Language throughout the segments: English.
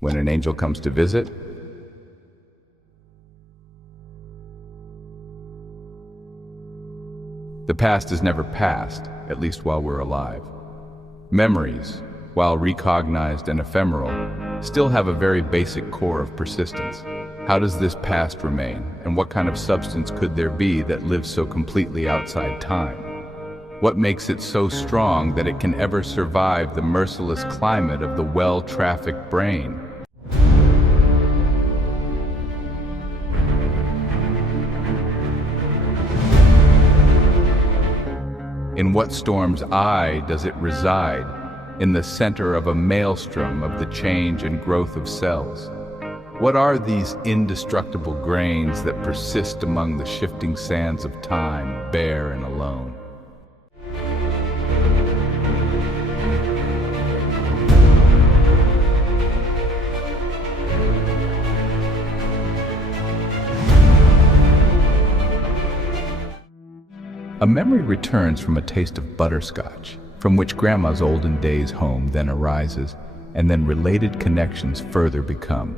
When an angel comes to visit, the past is never past, at least while we're alive. Memories, while recognized and ephemeral, still have a very basic core of persistence. How does this past remain, and what kind of substance could there be that lives so completely outside time? What makes it so strong that it can ever survive the merciless climate of the well-trafficked brain? In what storm's eye does it reside? In the center of a maelstrom of the change and growth of cells. What are these indestructible grains that persist among the shifting sands of time, bare and alone? A memory returns from a taste of butterscotch, from which Grandma's olden days home then arises, and then related connections further become.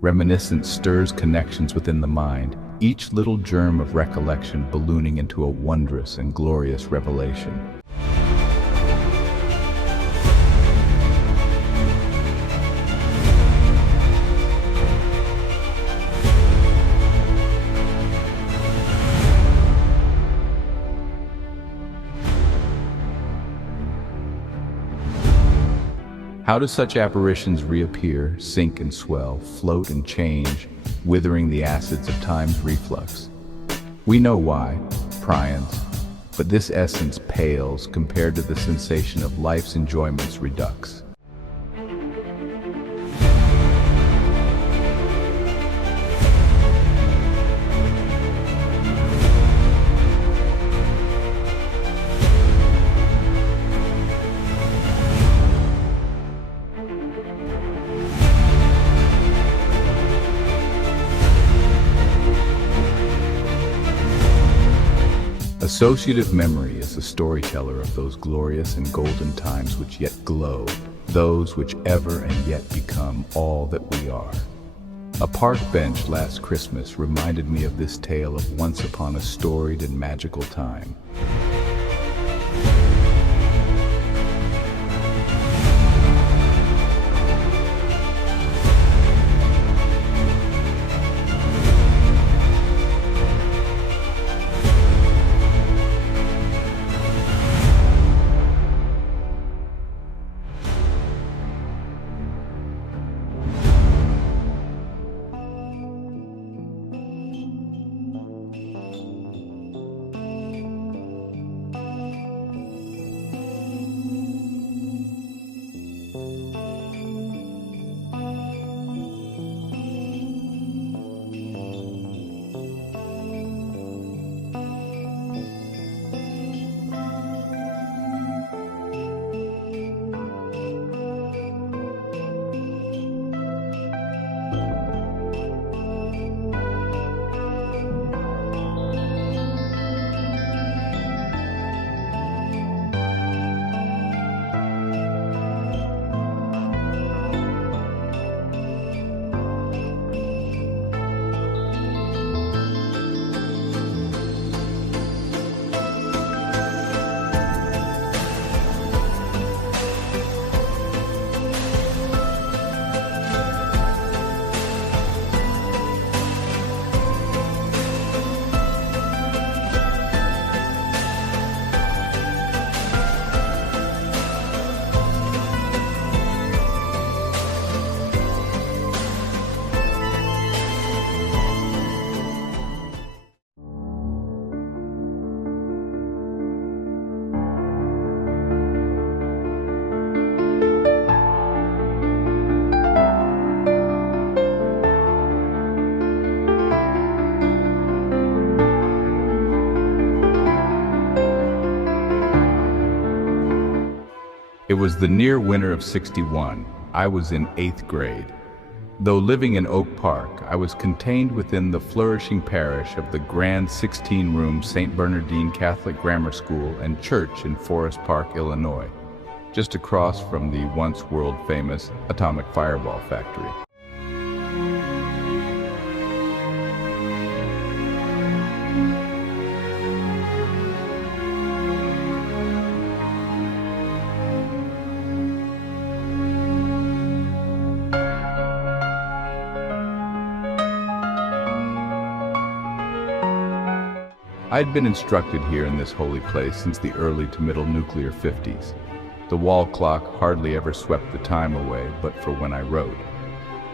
Reminiscence stirs connections within the mind, each little germ of recollection ballooning into a wondrous and glorious revelation. How do such apparitions reappear, sink and swell, float and change, withering the acids of time's reflux? We know why, prions, but this essence pales compared to the sensation of life's enjoyments redux. Associative memory is the storyteller of those glorious and golden times which yet glow, those which ever and yet become all that we are. A park bench last Christmas reminded me of this tale of once upon a storied and magical time. It was the near winter of '61. I was in 8th grade. Though living in Oak Park, I was contained within the flourishing parish of the grand 16-room St. Bernardine Catholic Grammar School and Church in Forest Park, Illinois, just across from the once world-famous Atomic Fireball factory. I had been instructed here in this holy place since the early to middle nuclear 50s. The wall clock hardly ever swept the time away, but for when I wrote.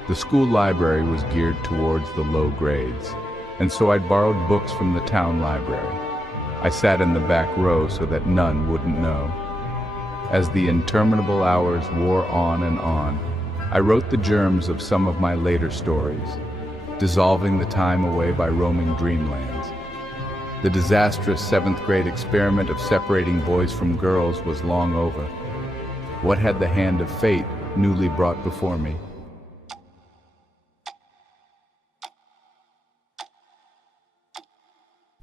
The school library was geared towards the low grades, and so I'd borrowed books from the town library. I sat in the back row so that none wouldn't know. As the interminable hours wore on and on, I wrote the germs of some of my later stories, dissolving the time away by roaming dreamlands. The disastrous 7th grade experiment of separating boys from girls was long over. What had the hand of fate newly brought before me?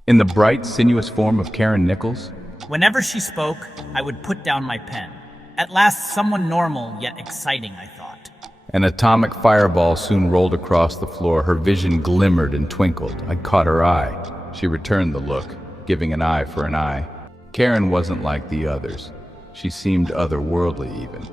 In the bright, sinuous form of Karen Nichols? Whenever she spoke, I would put down my pen. At last, someone normal yet exciting, I thought. An atomic fireball soon rolled across the floor. Her vision glimmered and twinkled. I caught her eye. She returned the look, giving an eye for an eye. Karen wasn't like the others. She seemed otherworldly even.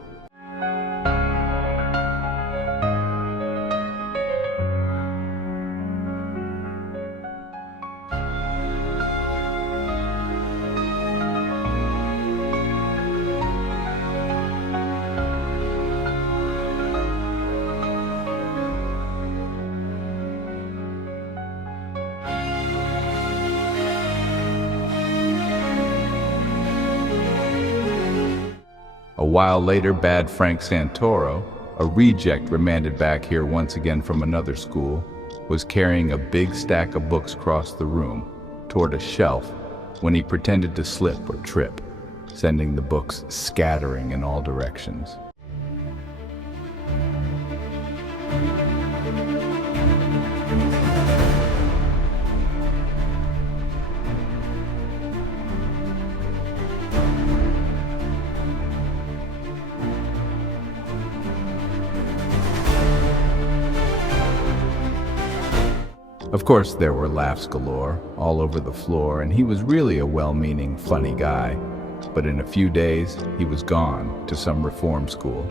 A while later, Bad Frank Santoro, a reject remanded back here once again from another school, was carrying a big stack of books across the room toward a shelf when he pretended to slip or trip, sending the books scattering in all directions. Of course, there were laughs galore, all over the floor, and he was really a well-meaning, funny guy. But in a few days, he was gone to some reform school.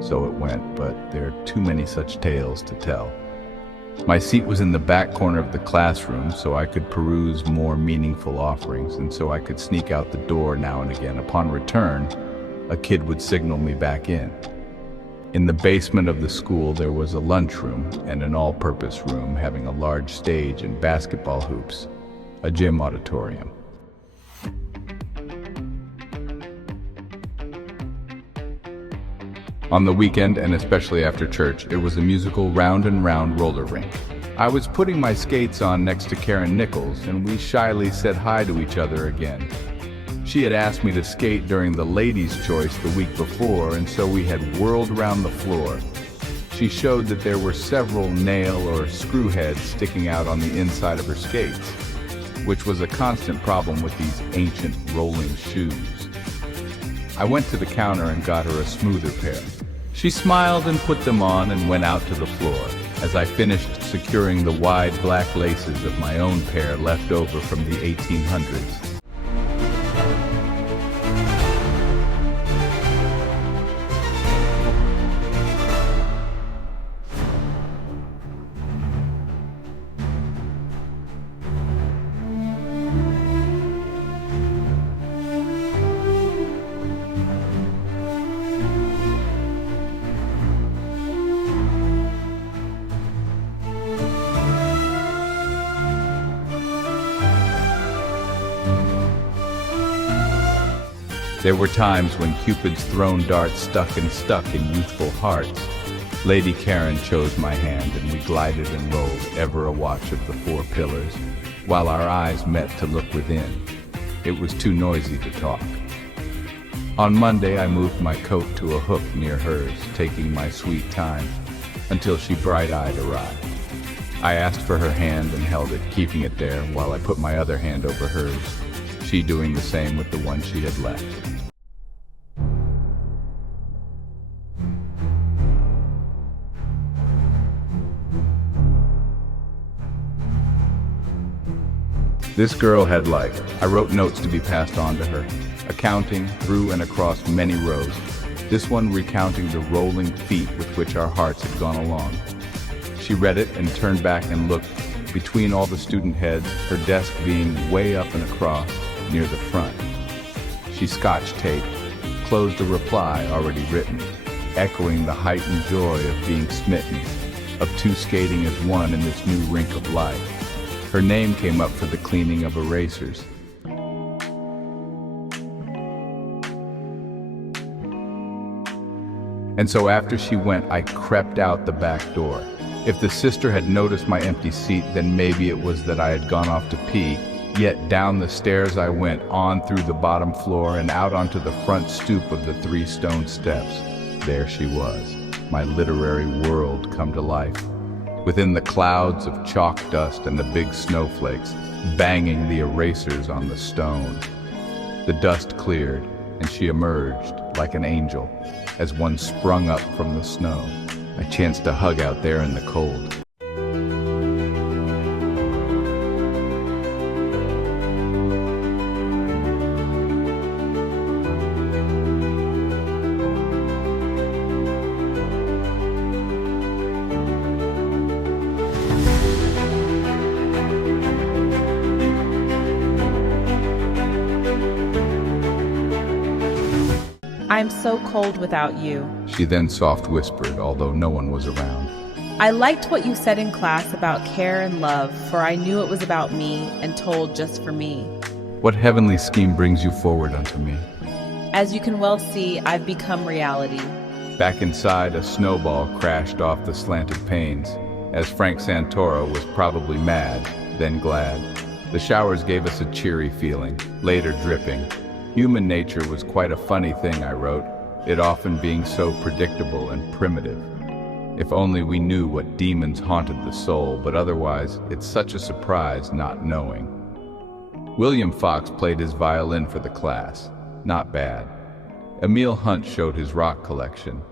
So it went, but there are too many such tales to tell. My seat was in the back corner of the classroom, so I could peruse more meaningful offerings, and so I could sneak out the door now and again. Upon return, a kid would signal me back in. In the basement of the school, there was a lunchroom and an all-purpose room having a large stage and basketball hoops, a gym auditorium. On the weekend, and especially after church, it was a musical round and round roller rink. I was putting my skates on next to Karen Nichols, and we shyly said hi to each other again. She had asked me to skate during the ladies' choice the week before, and so we had whirled around the floor. She showed that there were several nail or screw heads sticking out on the inside of her skates, which was a constant problem with these ancient rolling shoes. I went to the counter and got her a smoother pair. She smiled and put them on and went out to the floor, as I finished securing the wide black laces of my own pair left over from the 1800s. There were times when Cupid's thrown darts stuck in youthful hearts. Lady Karen chose my hand, and we glided and rolled, ever a watch of the four pillars, while our eyes met to look within. It was too noisy to talk. On Monday, I moved my coat to a hook near hers, taking my sweet time until she bright-eyed arrived. I asked for her hand and held it, keeping it there while I put my other hand over hers, she doing the same with the one she had left. This girl had life. I wrote notes to be passed on to her, accounting through and across many rows. This one recounting the rolling feet with which our hearts had gone along. She read it and turned back and looked between all the student heads, her desk being way up and across near the front. She scotch-taped, closed a reply already written, echoing the heightened joy of being smitten, of two skating as one in this new rink of life. Her name came up for the cleaning of erasers. And so after she went, I crept out the back door. If the sister had noticed my empty seat, then maybe it was that I had gone off to pee. Yet down the stairs I went, on through the bottom floor and out onto the front stoop of the 3 stone steps. There she was, my literary world come to life. Within the clouds of chalk dust and the big snowflakes, banging the erasers on the stone. The dust cleared, and she emerged like an angel, as one sprung up from the snow. I chanced to hug out there in the cold. I'm so cold without you. She then soft whispered, although no one was around. I liked what you said in class about care and love, for I knew it was about me and told just for me. What heavenly scheme brings you forward unto me? As you can well see, I've become reality. Back inside, a snowball crashed off the slanted panes, as Frank Santoro was probably mad, then glad. The showers gave us a cheery feeling, later dripping. Human nature was quite a funny thing, I wrote, it often being so predictable and primitive. If only we knew what demons haunted the soul, but otherwise, it's such a surprise not knowing. William Fox played his violin for the class. Not bad. Emil Hunt showed his rock collection.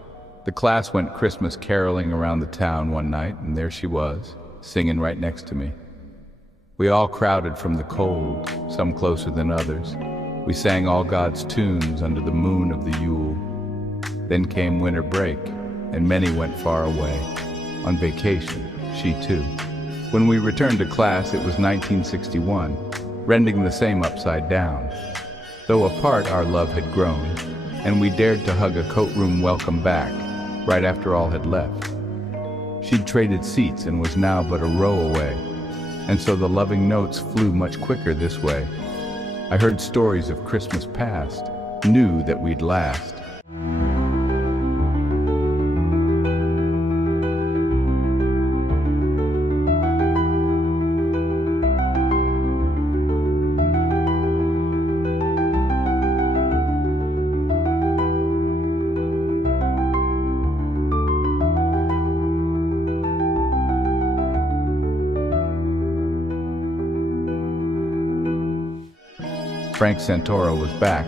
The class went Christmas caroling around the town one night, and there she was, singing right next to me. We all crowded from the cold, some closer than others. We sang all God's tunes under the moon of the Yule. Then came winter break, and many went far away. On vacation, she too. When we returned to class, it was 1961, rending the same upside down. Though apart, our love had grown, and we dared to hug a coat-room welcome back, right after all had left. She'd traded seats and was now but a row away, and so the loving notes flew much quicker this way. I heard stories of Christmas past, knew that we'd last. Frank Santoro was back.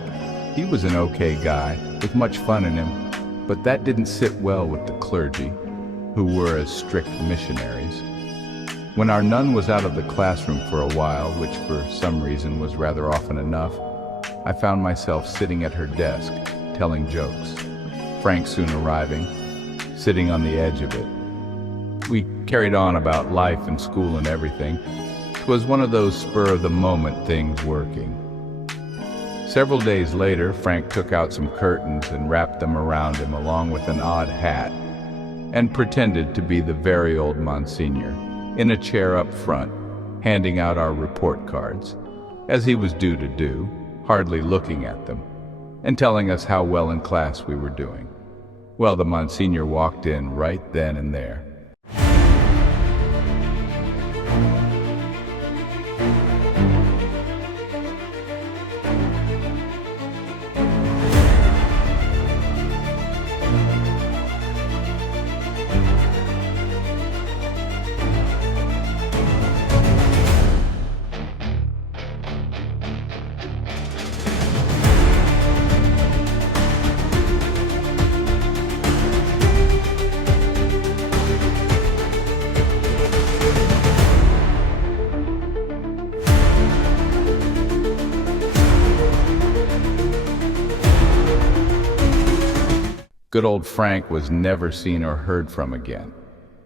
He was an okay guy, with much fun in him, but that didn't sit well with the clergy, who were as strict missionaries. When our nun was out of the classroom for a while, which for some reason was rather often enough, I found myself sitting at her desk, telling jokes. Frank soon arriving, sitting on the edge of it. We carried on about life and school and everything. 'Twas one of those spur-of-the-moment things working. Several days later, Frank took out some curtains and wrapped them around him along with an odd hat, and pretended to be the very old Monsignor, in a chair up front, handing out our report cards, as he was due to do, hardly looking at them, and telling us how well in class we were doing. Well, the Monsignor walked in right then and there. Good old Frank was never seen or heard from again.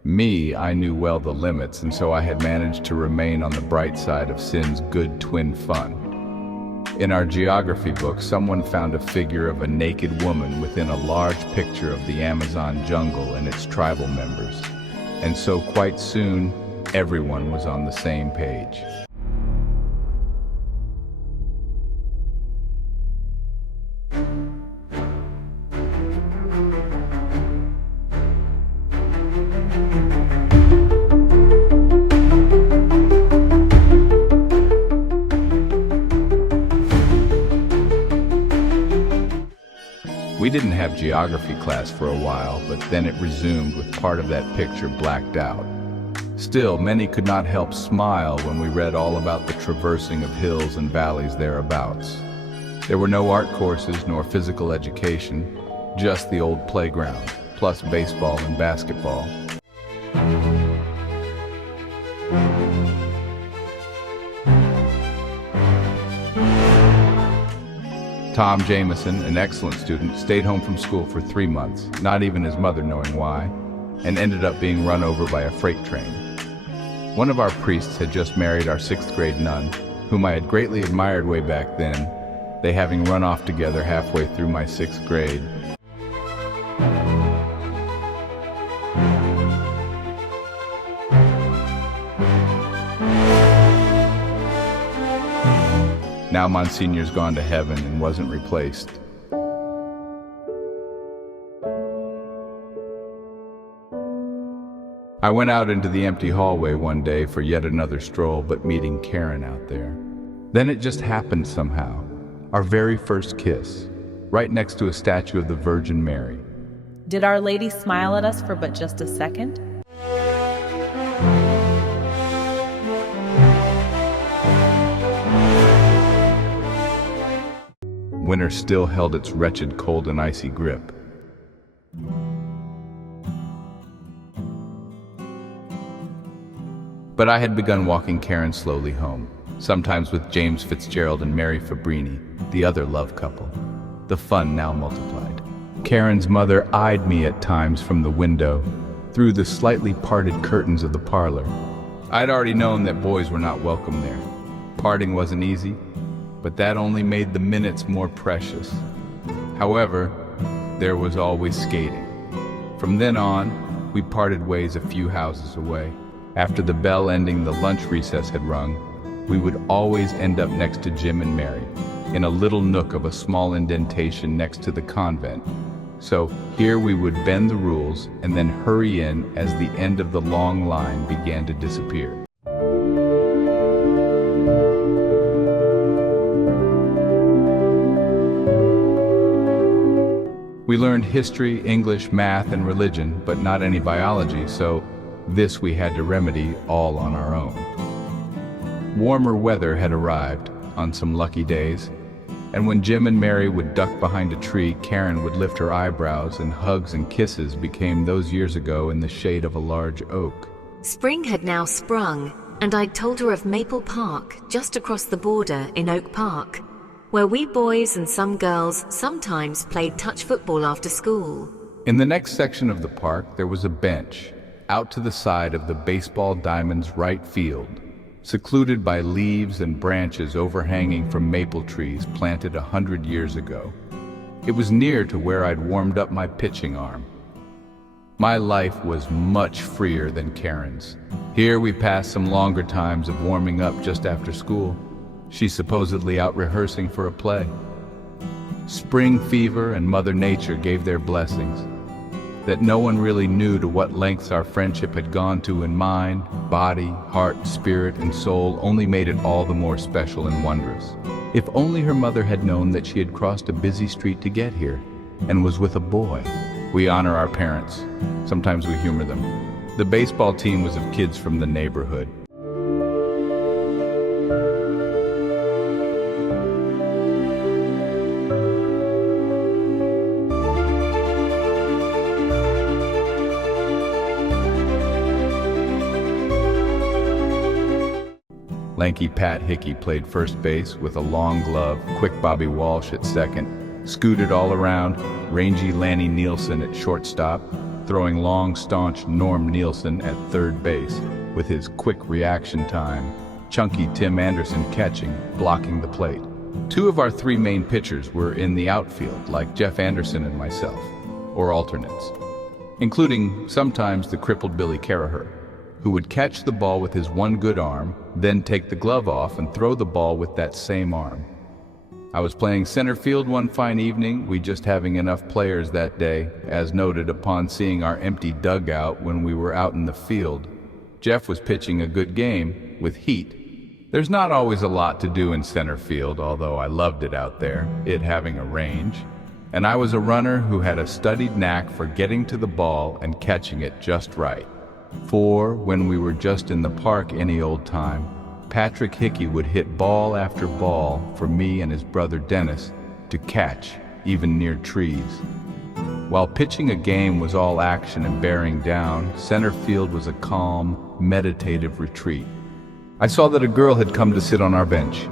Me, I knew well the limits, and so I had managed to remain on the bright side of sin's good twin fun. In our geography book, someone found a figure of a naked woman within a large picture of the Amazon jungle and its tribal members. And so quite soon, everyone was on the same page. We didn't have geography class for a while, but then it resumed with part of that picture blacked out. Still, many could not help smile when we read all about the traversing of hills and valleys thereabouts. There were no art courses nor physical education, just the old playground, plus baseball and basketball. Tom Jameson, an excellent student, stayed home from school for 3 months, not even his mother knowing why, and ended up being run over by a freight train. One of our priests had just married our 6th grade nun, whom I had greatly admired way back then, they having run off together halfway through my 6th grade. Now Monsignor's gone to heaven and wasn't replaced. I went out into the empty hallway one day for yet another stroll, but meeting Karen out there. Then it just happened somehow. Our very first kiss, right next to a statue of the Virgin Mary. Did Our Lady smile at us for but just a second? Winter still held its wretched cold and icy grip. But I had begun walking Karen slowly home, sometimes with James Fitzgerald and Mary Fabrini, the other love couple. The fun now multiplied. Karen's mother eyed me at times from the window, through the slightly parted curtains of the parlor. I'd already known that boys were not welcome there. Parting wasn't easy, but that only made the minutes more precious. However, there was always skating. From then on, we parted ways a few houses away. After the bell ending the lunch recess had rung, we would always end up next to Jim and Mary, in a little nook of a small indentation next to the convent. So here we would bend the rules and then hurry in as the end of the long line began to disappear. We learned history, English, math, and religion, but not any biology, so this we had to remedy all on our own. Warmer weather had arrived on some lucky days, and when Jim and Mary would duck behind a tree, Karen would lift her eyebrows, and hugs and kisses became those years ago in the shade of a large oak. Spring had now sprung, and I'd told her of Maple Park, just across the border in Oak Park, where we boys and some girls sometimes played touch football after school. In the next section of the park, there was a bench, out to the side of the baseball diamond's right field, secluded by leaves and branches overhanging from maple trees planted 100 years ago. It was near to where I'd warmed up my pitching arm. My life was much freer than Karen's. Here we passed some longer times of warming up just after school. She's supposedly out rehearsing for a play. Spring fever and Mother Nature gave their blessings, that no one really knew to what lengths our friendship had gone to in mind, body, heart, spirit, and soul only made it all the more special and wondrous. If only her mother had known that she had crossed a busy street to get here, and was with a boy. We honor our parents. Sometimes we humor them. The baseball team was of kids from the neighborhood. Lanky Pat Hickey played first base with a long glove, quick Bobby Walsh at second, scooted all around, rangy Lanny Nielsen at shortstop, throwing long, staunch Norm Nielsen at third base, with his quick reaction time, chunky Tim Anderson catching, blocking the plate. Two of our three main pitchers were in the outfield, like Jeff Anderson and myself, or alternates, including sometimes the crippled Billy Caraher, who would catch the ball with his one good arm, then take the glove off and throw the ball with that same arm. I was playing center field one fine evening, we just having enough players that day, as noted upon seeing our empty dugout when we were out in the field. Jeff was pitching a good game, with heat. There's not always a lot to do in center field, although I loved it out there, it having a range. And I was a runner who had a studied knack for getting to the ball and catching it just right. For, when we were just in the park any old time, Patrick Hickey would hit ball after ball for me and his brother Dennis to catch, even near trees. While pitching a game was all action and bearing down, center field was a calm, meditative retreat. I saw that a girl had come to sit on our bench.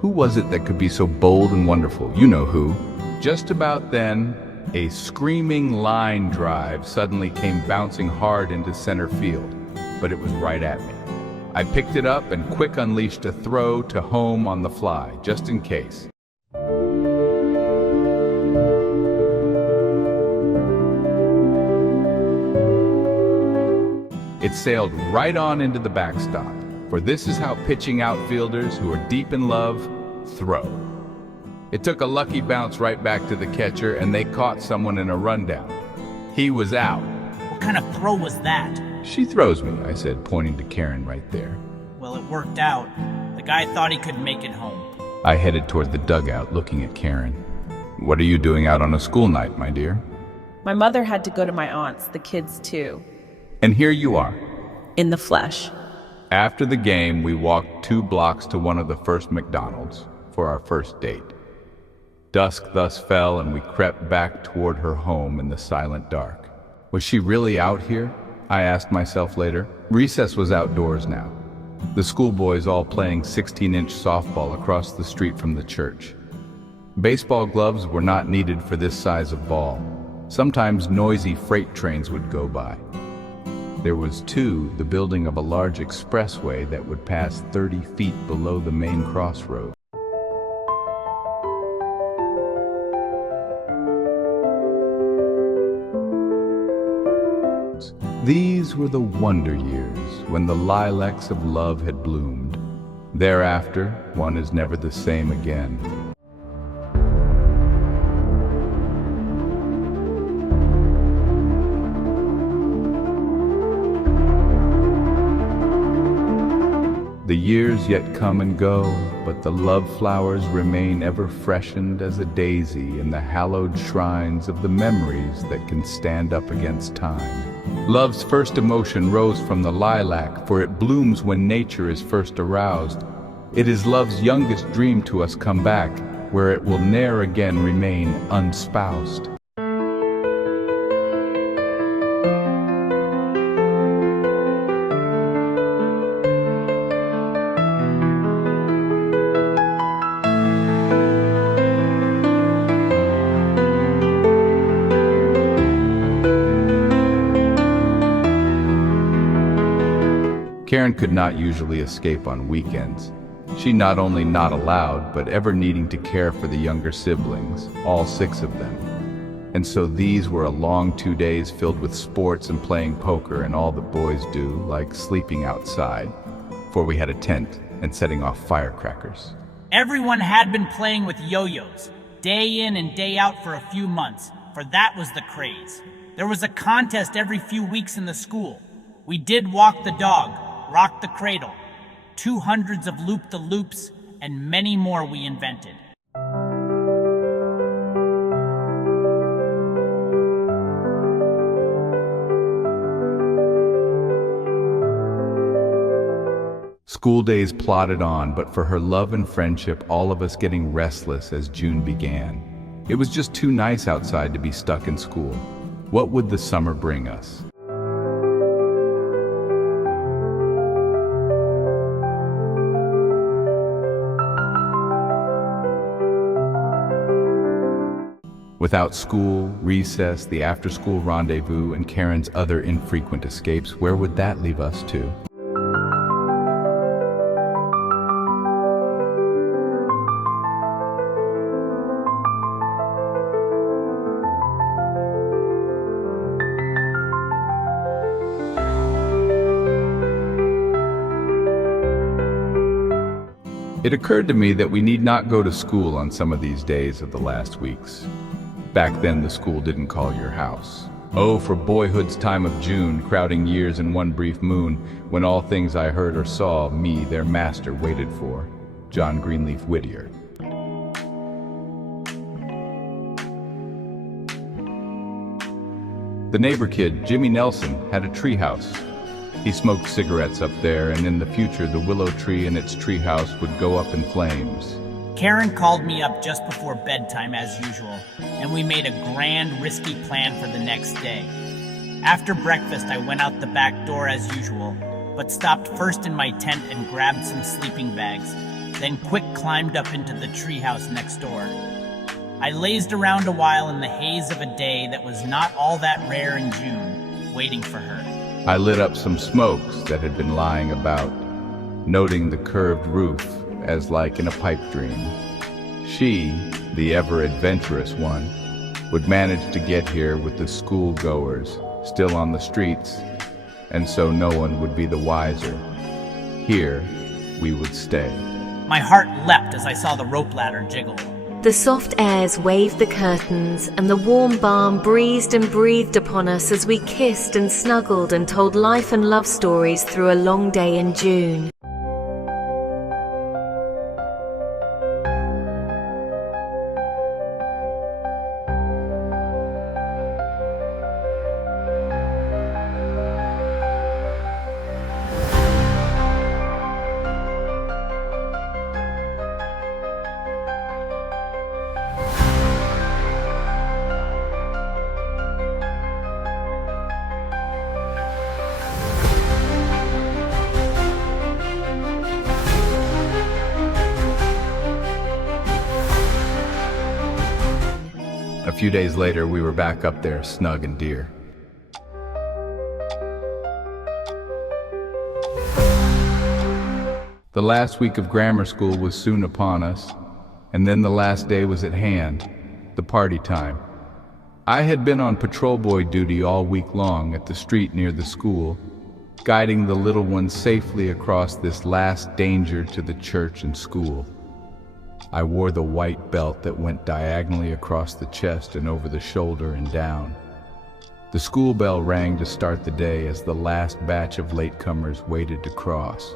Who was it that could be so bold and wonderful? You know who. Just about then, a screaming line drive suddenly came bouncing hard into center field, but it was right at me. I picked it up and quick unleashed a throw to home on the fly, just in case. It sailed right on into the backstop, for this is how pitching outfielders who are deep in love throw. It took a lucky bounce right back to the catcher, and they caught someone in a rundown. He was out. What kind of throw was that? She throws me, I said, pointing to Karen right there. Well, it worked out. The guy thought he could make it home. I headed toward the dugout, looking at Karen. What are you doing out on a school night, my dear? My mother had to go to my aunt's, the kids too. And here you are. In the flesh. After the game, we walked 2 blocks to one of the first McDonald's for our first date. Dusk thus fell, and we crept back toward her home in the silent dark. Was she really out here? I asked myself later. Recess was outdoors now. The schoolboys all playing 16-inch softball across the street from the church. Baseball gloves were not needed for this size of ball. Sometimes noisy freight trains would go by. There was, too, the building of a large expressway that would pass 30 feet below the main crossroad. These were the wonder years, when the lilacs of love had bloomed. Thereafter, one is never the same again. The years yet come and go, but the love flowers remain ever freshened as a daisy in the hallowed shrines of the memories that can stand up against time. Love's first emotion rose from the lilac, for it blooms when nature is first aroused. It is love's youngest dream to us come back, where it will ne'er again remain unspoused. Karen could not usually escape on weekends. She not only not allowed, but ever needing to care for the younger siblings, all 6 of them. And so these were a long 2 days filled with sports and playing poker and all the boys do, like sleeping outside, for we had a tent, and setting off firecrackers. Everyone had been playing with yo-yos, day in and day out for a few months, for that was the craze. There was a contest every few weeks in the school. We did walk the dog, rock the cradle, 200s of loop-the-loops, and many more we invented. School days plodded on, but for her love and friendship, all of us getting restless as June began. It was just too nice outside to be stuck in school. What would the summer bring us? Without school, recess, the after-school rendezvous, and Karen's other infrequent escapes, where would that leave us to? It occurred to me that we need not go to school on some of these days of the last weeks. Back then, the school didn't call your house. Oh, for boyhood's time of June, crowding years in one brief moon, when all things I heard or saw, me, their master, waited for. John Greenleaf Whittier. The neighbor kid, Jimmy Nelson, had a treehouse. He smoked cigarettes up there, and in the future, the willow tree and its treehouse would go up in flames. Karen called me up just before bedtime as usual, and we made a grand, risky plan for the next day. After breakfast, I went out the back door as usual, but stopped first in my tent and grabbed some sleeping bags, then quick climbed up into the treehouse next door. I lazed around a while in the haze of a day that was not all that rare in June, waiting for her. I lit up some smokes that had been lying about, noting the curved roof as like in a pipe dream. She, the ever-adventurous one, would manage to get here with the schoolgoers still on the streets, and so no one would be the wiser. Here, we would stay. My heart leapt as I saw the rope ladder jiggle. The soft airs waved the curtains, and the warm balm breezed and breathed upon us as we kissed and snuggled and told life and love stories through a long day in June. A few days later, we were back up there, snug and dear. The last week of grammar school was soon upon us, and then the last day was at hand, the party time. I had been on patrol boy duty all week long at the street near the school, guiding the little ones safely across this last danger to the church and school. I wore the white belt that went diagonally across the chest and over the shoulder and down. The school bell rang to start the day as the last batch of latecomers waited to cross.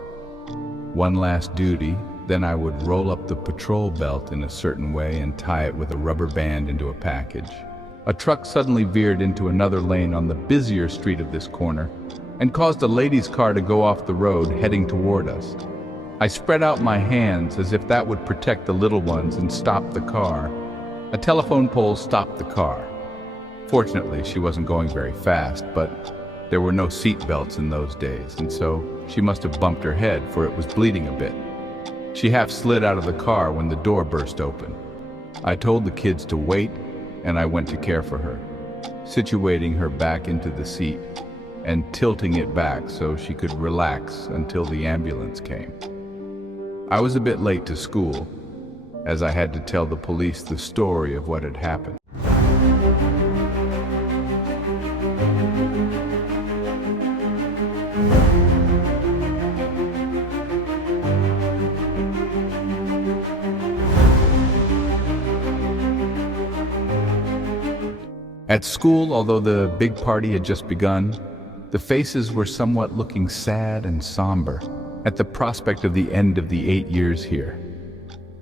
One last duty, then I would roll up the patrol belt in a certain way and tie it with a rubber band into a package. A truck suddenly veered into another lane on the busier street of this corner and caused a lady's car to go off the road heading toward us. I spread out my hands as if that would protect the little ones and stop the car. A telephone pole stopped the car. Fortunately, she wasn't going very fast, but there were no seat belts in those days, and so she must have bumped her head, for it was bleeding a bit. She half slid out of the car when the door burst open. I told the kids to wait, and I went to care for her, situating her back into the seat and tilting it back so she could relax until the ambulance came. I was a bit late to school, as I had to tell the police the story of what had happened. At school, although the big party had just begun, the faces were somewhat looking sad and somber at the prospect of the end of the 8 years here.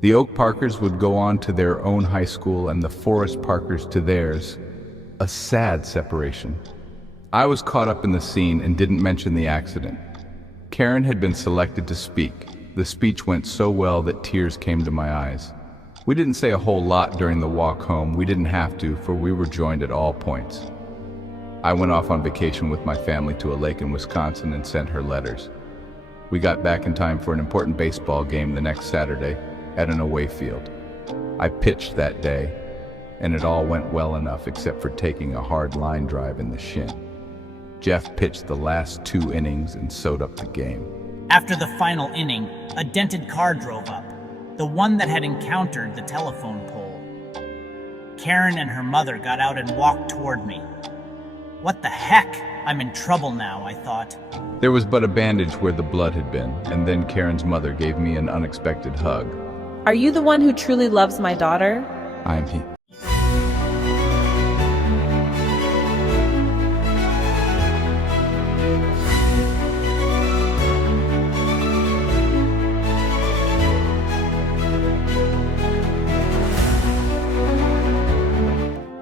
The Oak Parkers would go on to their own high school and the Forest Parkers to theirs. A sad separation. I was caught up in the scene and didn't mention the accident. Karen had been selected to speak. The speech went so well that tears came to my eyes. We didn't say a whole lot during the walk home. We didn't have to, for we were joined at all points. I went off on vacation with my family to a lake in Wisconsin and sent her letters. We got back in time for an important baseball game the next Saturday at an away field. I pitched that day, and it all went well enough except for taking a hard line drive in the shin. Jeff pitched the last 2 innings and sewed up the game. After the final inning, a dented car drove up, the one that had encountered the telephone pole. Karen and her mother got out and walked toward me. What the heck? I'm in trouble now, I thought. There was but a bandage where the blood had been, and then Karen's mother gave me an unexpected hug. Are you the one who truly loves my daughter? I'm he.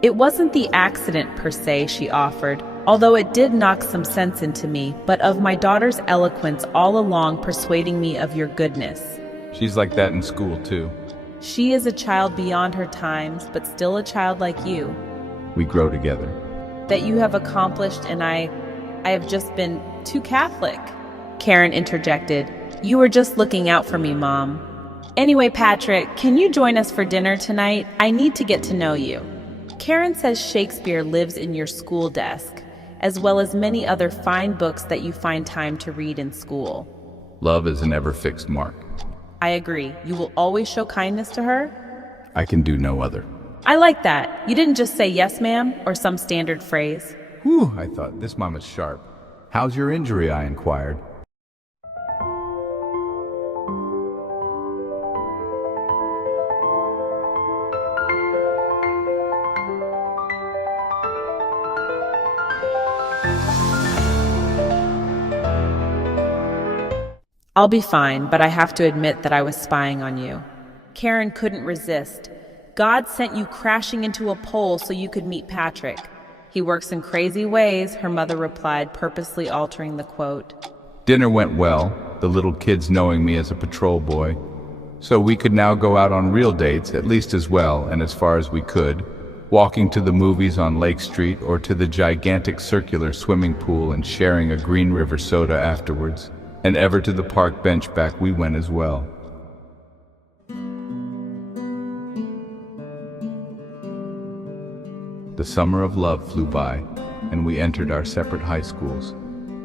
It wasn't the accident per se, she offered, although it did knock some sense into me, but of my daughter's eloquence all along persuading me of your goodness. She's like that in school, too. She is a child beyond her times, but still a child like you. We grow together. That you have accomplished, and I have just been too Catholic. Karen interjected. You were just looking out for me, Mom. Anyway, Patrick, can you join us for dinner tonight? I need to get to know you. Karen says Shakespeare lives in your school desk, as well as many other fine books that you find time to read in school. Love is an ever-fixed mark. I agree. You will always show kindness to her? I can do no other. I like that. You didn't just say yes, ma'am, or some standard phrase. Whew, I thought, this mama's sharp. How's your injury, I inquired. I'll be fine, but I have to admit that I was spying on you. Karen couldn't resist. God sent you crashing into a pole so you could meet Patrick. He works in crazy ways, her mother replied, purposely altering the quote. Dinner went well, the little kids knowing me as a patrol boy. So we could now go out on real dates, at least as well and as far as we could, walking to the movies on Lake Street or to the gigantic circular swimming pool and sharing a Green River soda afterwards. And ever to the park bench back we went as well. The summer of love flew by, and we entered our separate high schools.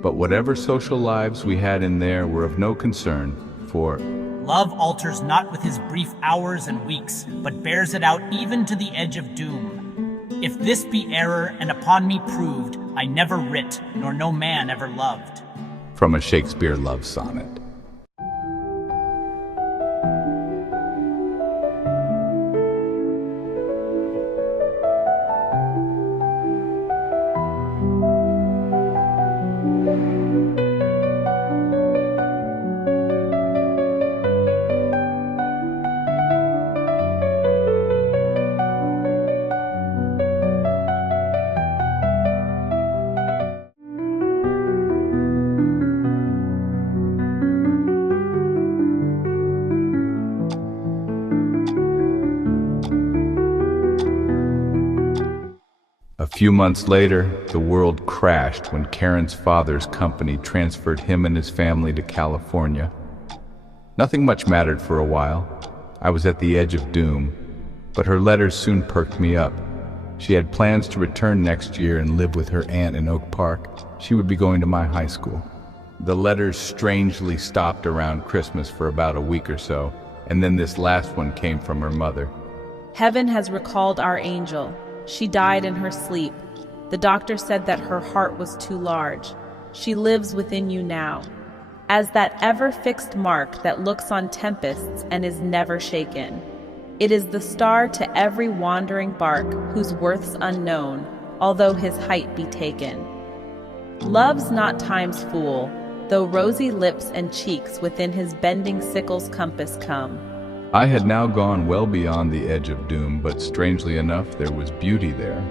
But whatever social lives we had in there were of no concern, for Love alters not with his brief hours and weeks, but bears it out even to the edge of doom. If this be error, and upon me proved, I never writ, nor no man ever loved. from a Shakespeare love sonnet. A few months later, the world crashed when Karen's father's company transferred him and his family to California. Nothing much mattered for a while. I was at the edge of doom, but her letters soon perked me up. She had plans to return next year and live with her aunt in Oak Park. She would be going to my high school. The letters strangely stopped around Christmas for about a week or so, and then this last one came from her mother. Heaven has recalled our angel. She died in her sleep. The doctor said that her heart was too large. She lives within you now, as that ever-fixed mark that looks on tempests and is never shaken. It is the star to every wandering bark whose worth's unknown, although his height be taken. Love's not time's fool, though rosy lips and cheeks within his bending sickle's compass come. I had now gone well beyond the edge of doom, but strangely enough, there was beauty there.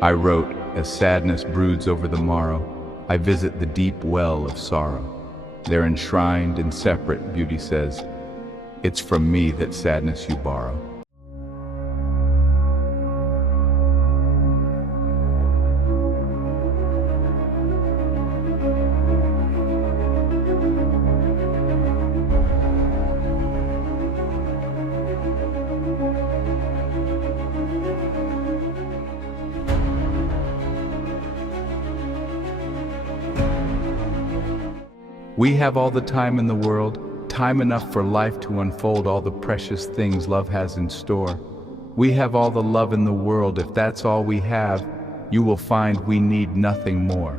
I wrote, as sadness broods over the morrow, I visit the deep well of sorrow. There enshrined and separate, beauty says, it's from me that sadness you borrow. We have all the time in the world, time enough for life to unfold all the precious things love has in store. We have all the love in the world. If that's all we have, you will find we need nothing more.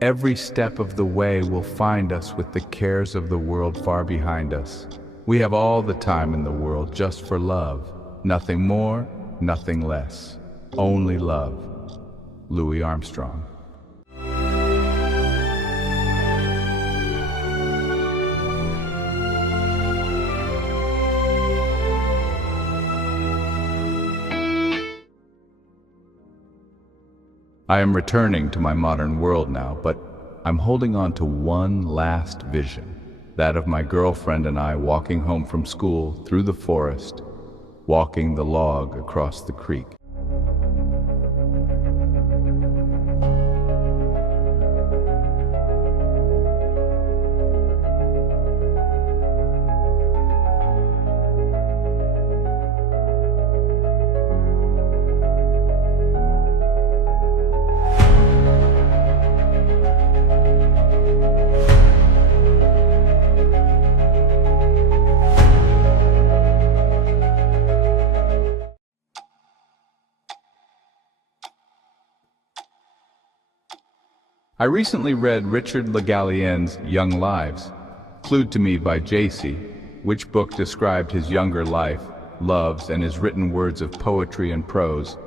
Every step of the way will find us with the cares of the world far behind us. We have all the time in the world just for love. Nothing more, nothing less. Only love. Louis Armstrong. I am returning to my modern world now, but I'm holding on to one last vision, that of my girlfriend and I walking home from school through the forest, walking the log across the creek. I recently read Richard Le Gallienne's Young Lives, clued to me by J.C., which book described his younger life, loves, and his written words of poetry and prose,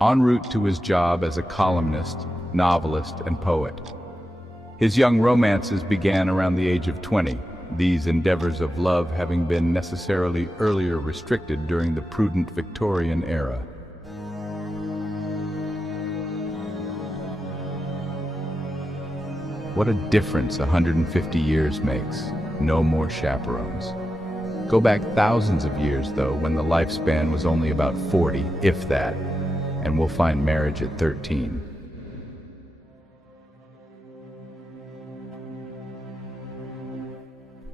en route to his job as a columnist, novelist, and poet. His young romances began around the age of 20, these endeavors of love having been necessarily earlier restricted during the prudent Victorian era. What a difference 150 years makes. No more chaperones. Go back thousands of years, though, when the lifespan was only about 40, if that, and we'll find marriage at 13.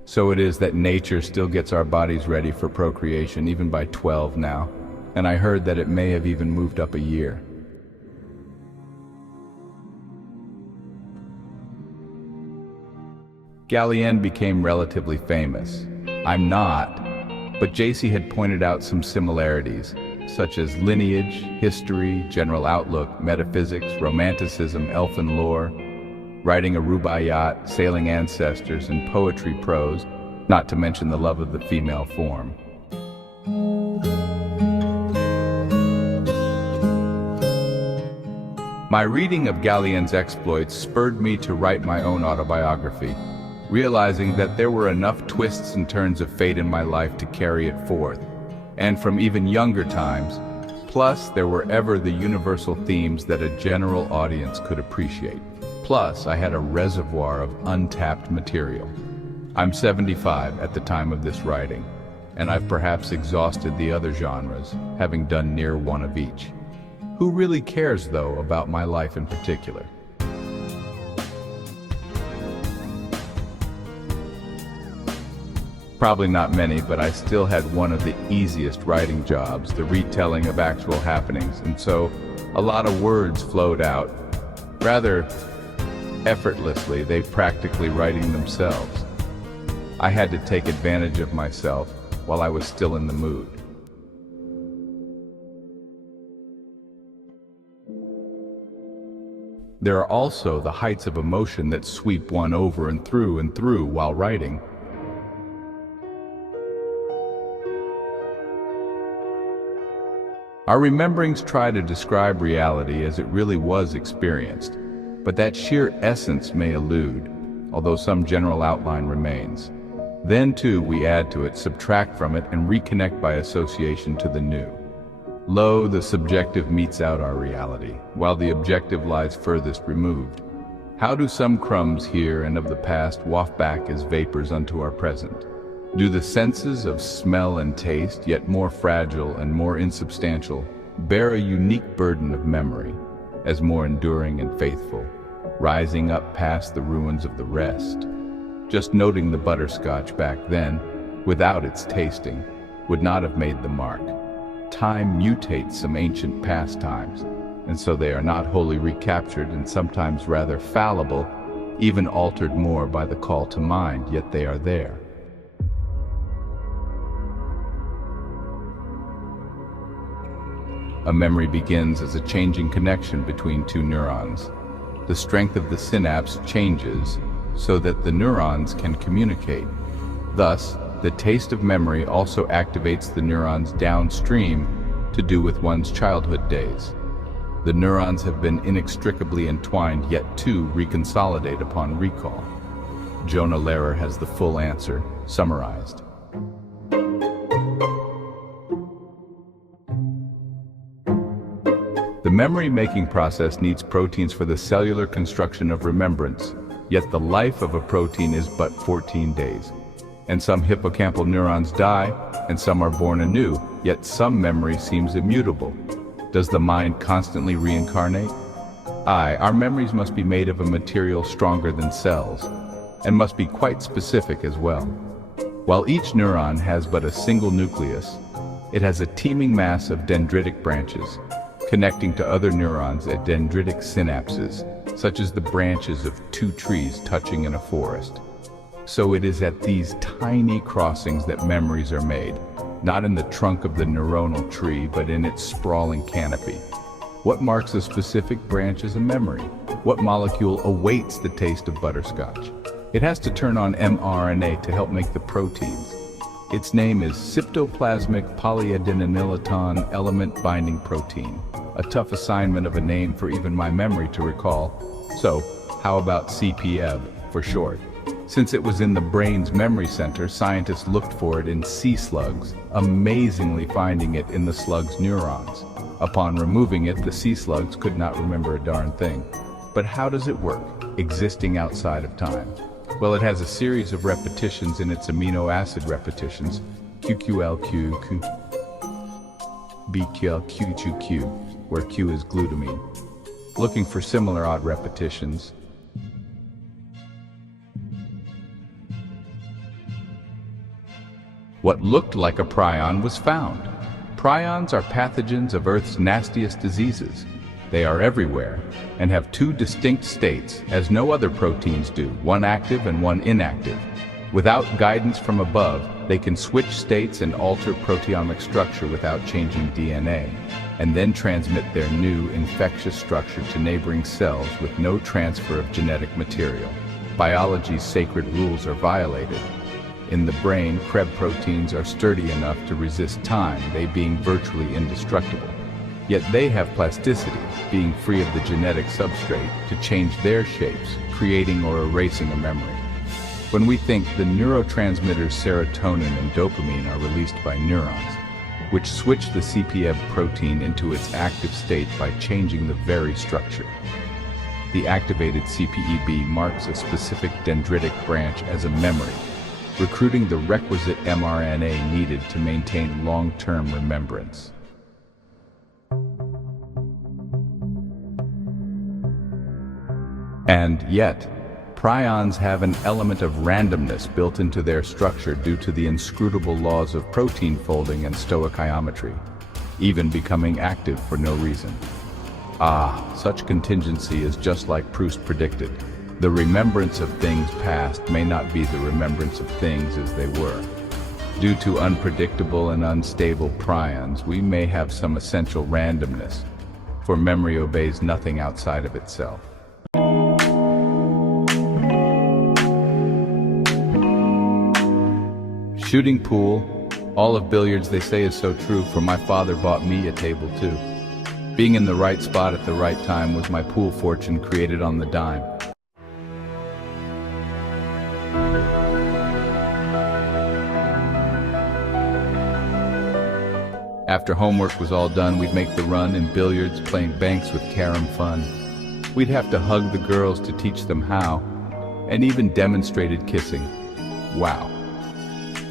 So it is that nature still gets our bodies ready for procreation, even by 12 now, and I heard that it may have even moved up a year. Gallienne became relatively famous. I'm not, but JC had pointed out some similarities, such as lineage, history, general outlook, metaphysics, romanticism, elfin lore, writing a rubaiyat, sailing ancestors, and poetry prose, not to mention the love of the female form. My reading of Gallienne's exploits spurred me to write my own autobiography, realizing that there were enough twists and turns of fate in my life to carry it forth, and from even younger times, plus there were ever the universal themes that a general audience could appreciate. Plus, I had a reservoir of untapped material. I'm 75 at the time of this writing, and I've perhaps exhausted the other genres, having done near one of each. Who really cares, though, about my life in particular? Probably not many, but I still had one of the easiest writing jobs, the retelling of actual happenings, and so a lot of words flowed out. Rather effortlessly, they practically writing themselves. I had to take advantage of myself while I was still in the mood. There are also the heights of emotion that sweep one over and through while writing. Our rememberings try to describe reality as it really was experienced, but that sheer essence may elude, although some general outline remains. Then too we add to it, subtract from it, and reconnect by association to the new. Lo, the subjective meets out our reality, while the objective lies furthest removed. How do some crumbs here and of the past waft back as vapors unto our present? Do the senses of smell and taste, yet more fragile and more insubstantial, bear a unique burden of memory, as more enduring and faithful, rising up past the ruins of the rest? Just noting the butterscotch back then, without its tasting, would not have made the mark. Time mutates some ancient pastimes, and so they are not wholly recaptured and sometimes rather fallible, even altered more by the call to mind, yet they are there. A memory begins as a changing connection between two neurons. The strength of the synapse changes so that the neurons can communicate. Thus, the taste of memory also activates the neurons downstream to do with one's childhood days. The neurons have been inextricably entwined, yet two reconsolidate upon recall. Jonah Lehrer has the full answer, summarized. The memory-making process needs proteins for the cellular construction of remembrance, yet the life of a protein is but 14 days. And some hippocampal neurons die, and some are born anew, yet some memory seems immutable. Does the mind constantly reincarnate? Aye, our memories must be made of a material stronger than cells, and must be quite specific as well. While each neuron has but a single nucleus, it has a teeming mass of dendritic branches, connecting to other neurons at dendritic synapses, such as the branches of two trees touching in a forest. So it is at these tiny crossings that memories are made, not in the trunk of the neuronal tree, but in its sprawling canopy. What marks a specific branch as a memory? What molecule awaits the taste of butterscotch? It has to turn on mRNA to help make the proteins. Its name is cytoplasmic polyadenylation element binding protein. A tough assignment of a name for even my memory to recall. So, how about CPEB for short? Since it was in the brain's memory center, scientists looked for it in sea slugs, amazingly finding it in the slug's neurons. Upon removing it, the sea slugs could not remember a darn thing. But how does it work, existing outside of time? Well, it has a series of repetitions in its amino acid repetitions, QQLQ, BQLQQQ, where Q is glutamine. Looking for similar odd repetitions, what looked like a prion was found. Prions are pathogens of Earth's nastiest diseases. They are everywhere and have two distinct states, as no other proteins do, one active and one inactive. Without guidance from above, they can switch states and alter proteomic structure without changing DNA, and then transmit their new infectious structure to neighboring cells with no transfer of genetic material. Biology's sacred rules are violated. In the brain, Krebs proteins are sturdy enough to resist time, they being virtually indestructible. Yet they have plasticity, being free of the genetic substrate, to change their shapes, creating or erasing a memory. When we think, the neurotransmitters serotonin and dopamine are released by neurons, which switch the CPEB protein into its active state by changing the very structure. The activated CPEB marks a specific dendritic branch as a memory, recruiting the requisite mRNA needed to maintain long-term remembrance. And yet, prions have an element of randomness built into their structure due to the inscrutable laws of protein folding and stoichiometry, even becoming active for no reason. Such contingency is just like Proust predicted. The remembrance of things past may not be the remembrance of things as they were. Due to unpredictable and unstable prions, we may have some essential randomness, for memory obeys nothing outside of itself. Shooting pool, all of billiards they say is so true, for my father bought me a table too. Being in the right spot at the right time was my pool fortune created on the dime. After homework was all done, we'd make the run in billiards, playing banks with carom fun. We'd have to hug the girls to teach them how, and even demonstrated kissing. Wow.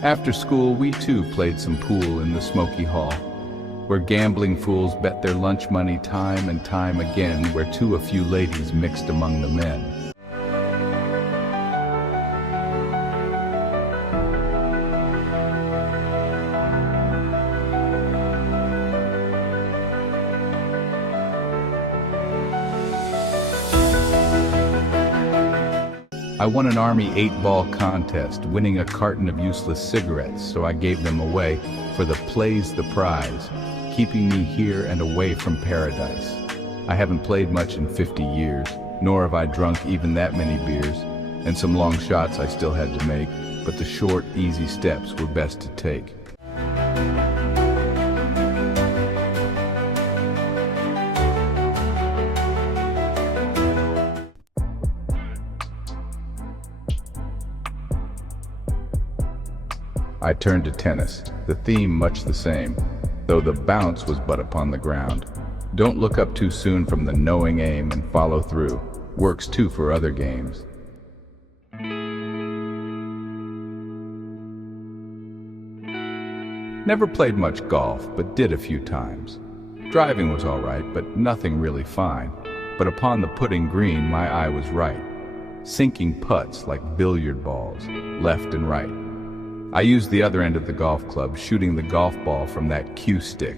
After school, we too played some pool in the smoky hall, where gambling fools bet their lunch money time and time again, where too a few ladies mixed among the men. I won an Army 8-ball contest, winning a carton of useless cigarettes, so I gave them away, for the play's the prize, keeping me here and away from paradise. I haven't played much in 50 years, nor have I drunk even that many beers, and some long shots I still had to make, but the short, easy steps were best to take. I turned to tennis, the theme much the same, though the bounce was but upon the ground. Don't look up too soon from the knowing aim and follow through. Works too for other games. Never played much golf, but did a few times. Driving was all right, but nothing really fine. But upon the putting green, my eye was right. Sinking putts like billiard balls, left and right. I used the other end of the golf club, shooting the golf ball from that cue stick.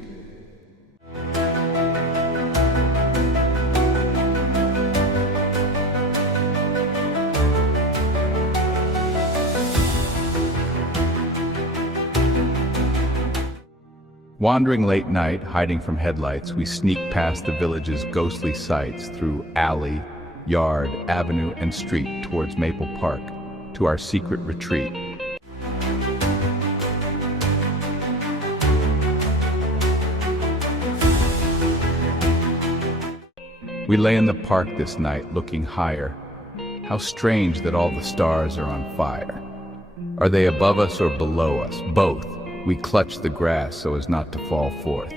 Wandering late night, hiding from headlights, we sneak past the village's ghostly sights through alley, yard, avenue, and street towards Maple Park, to our secret retreat. We lay in the park this night, looking higher. How strange that all the stars are on fire. Are they above us or below us? Both. We clutch the grass so as not to fall forth.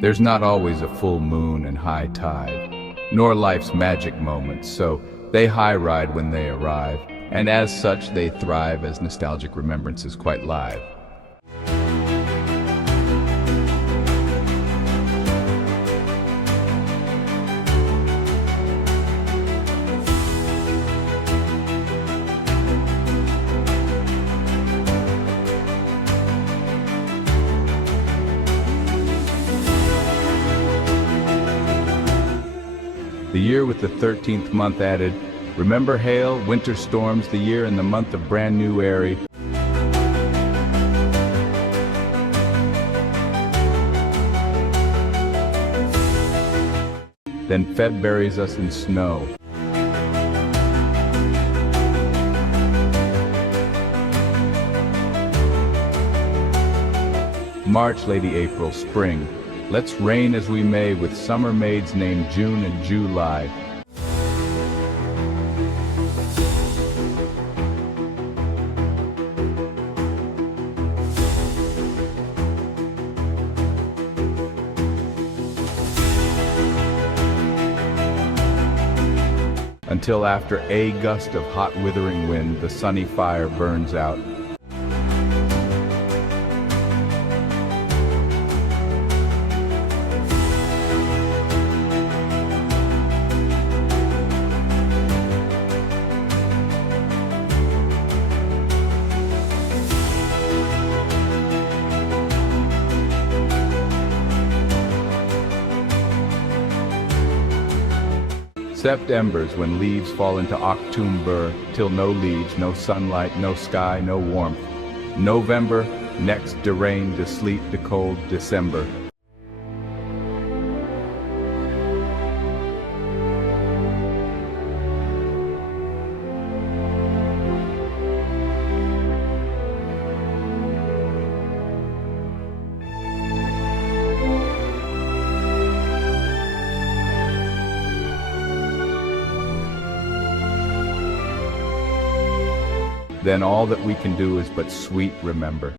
There's not always a full moon and high tide, nor life's magic moments, so they high ride when they arrive, and as such they thrive as nostalgic remembrances quite live. The year with the 13th month added. Remember hail, winter storms, the year in the month of brand new airy. Then Feb buries us in snow. March, Lady April, spring. Let's reign as we may with summer maids named June and July. Until after a gust of hot withering wind, the sunny fire burns out. Septembers, when leaves fall into October, till no leaves, no sunlight, no sky, no warmth. November, next de rain, de sleet, de cold, December. Then all that we can do is but sweet remember.